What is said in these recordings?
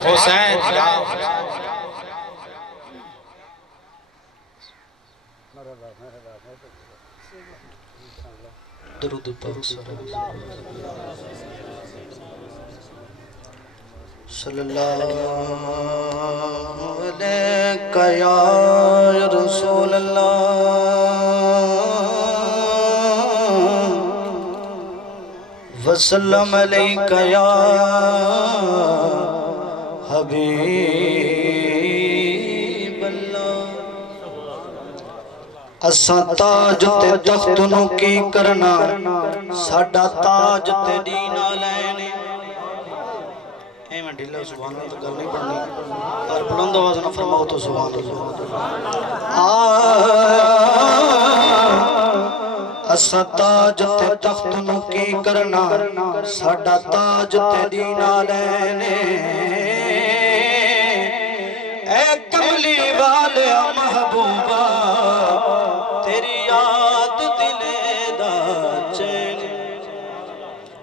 حسین درود پاک صلی اللہ علیہ یا رسول اللہ وسلم علیک یا حبیب اللہ اساں تاج تے تخت نو کی کرنا ساڈا تاج تے دینا لینے اے میں ڈھلا سبحان اللہ گل نہیں پڑھنی اور بلند آواز نہ فرماؤ تو سبحان اللہ اساں تاج تے تخت نو کی کرنا ساڈا تاج تے دینا لینے اے کملی والے محبوبہ تیری یاد دلے دا چین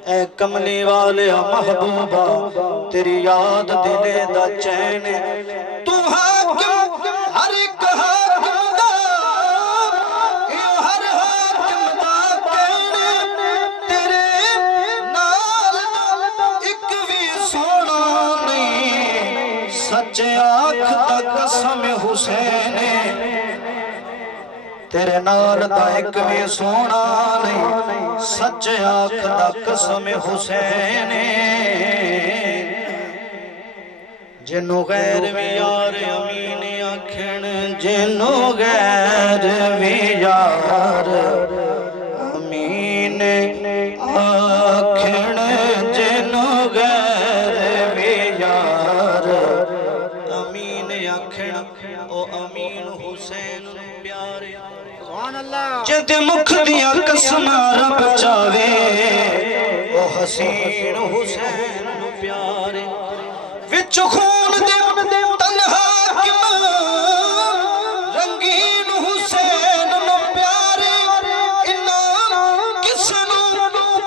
اے کملی والے محبوبہ تیری یاد دلے دا چین تو حاکم ہر ایک حاکم دا یہ ہر حاکم دا کہنے تیرے نال ایک بھی سونا نہیں سچ آنکھ دا قسم حسین تیرے نال دا ایک بھی سونا نہیں سچ آنکھ دا قسم حسین جنو غیر بھی یار امین آکھن جنو غیر بھی یار امین آکھن جنو غیر بھی یار امین آکھن او امین حسین پیارے جد مکھ دیا قسم رب چاوے او حسین حسین پیارے وچ خون دے تنہا کم رنگین حسین پیارے انہاں کس نو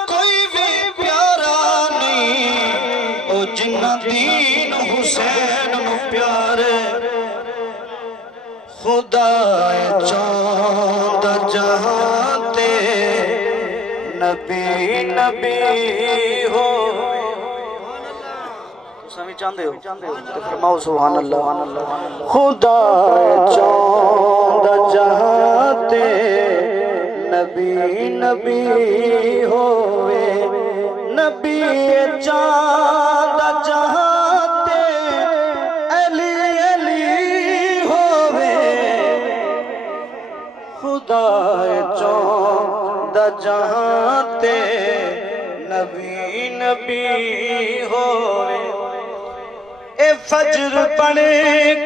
کوئی بھی پیارا نہیں او جنہ دین حسین پیارے خدا چاند جہاں تے نبی نبی ہو سمجھ چاندے ہو تو فرماؤ سبحان اللہ خدا چاند جہاں تے نبی نبی ہوئے نبی چاند جہاں تے علی علی ہوئے خدا چاند جہاں تے نبی نبی ہوئے اے فجر پڑھے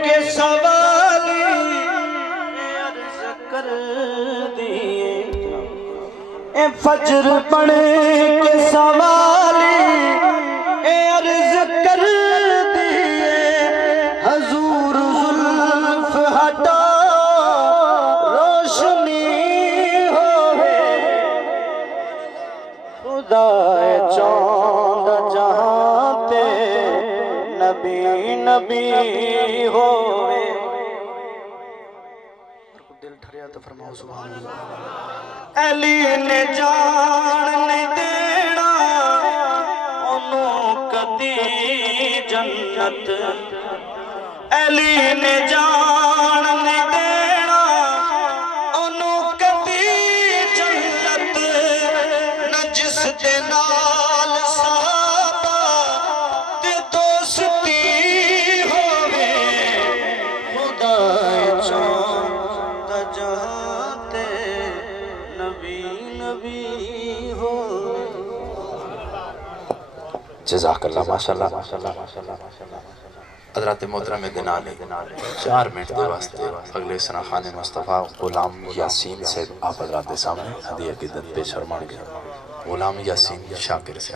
کے سوالی عرض کر دیئے اے فجر پڑھے کے سوالی عرض کر دیئے حضور زلف ہٹا روشنی ہوئے خدا چاند جہاں تے نبی نبی ہوئے دل ٹھریا تو فرماؤ سبحان اللہ علی نے جان نہیں دینا انہوں کدی جنت علی نے جان نہیں دینا انہوں کدی جنت نہ جس دے نال صحابہ تے دوستی ہوئے خدا چاند جہاں تے نبی نبی ہوئے جزاک اللہ ماشاءاللہ حضرات محترم گنانے 4 منٹ دے واسطے اگلے سناخان مصطفیٰ غلام یاسین سے آپ حضرات دے سامنے ہدیہ کی دت پیش فرمان گیا غلام یاسین شاکر سے